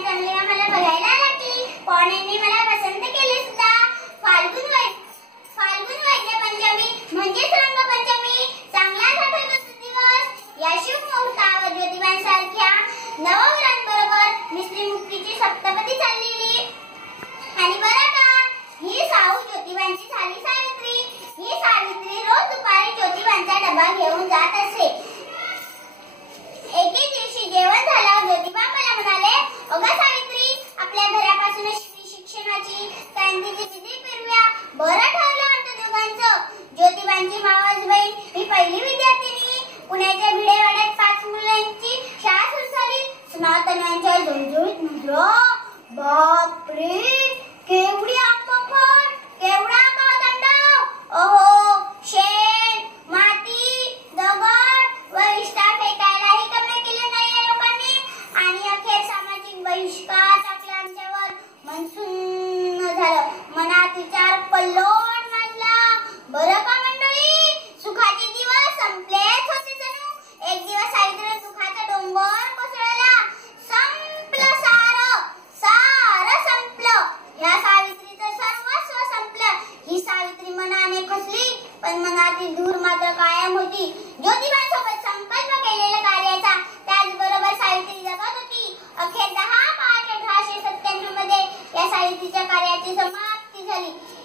मला बघायला मला पसंत केले सुद्धा. फाल्गुन वै फाल्गुन वैद्य पंचमी म्हणजेच रंगपंचमी. चांगला जातो दिवस. या शुभ मुहूर्तावर ज्योतिबांसारख्या नवग्रहांबरोबर मुक्तीची चाललेली. आणि बरं का ही साऊ ज्योतिबांची झाली सावित्री. ही सावित्री रोज दुपारी ज्योतिबांचा डबा घेऊन जात असते Kendinizi झालं. मनात विचार पल्लोड मानला का मंडळी? सुखाचे दिवस संपलेच होते जणू. एक दिवस सावित्री सुखाचा डोंगर कोसळला. सर्वस्व संपल. ही सावित्री मनाने खसली पण मनातील धूर मात्र कायम होती. ज्योतिबा it.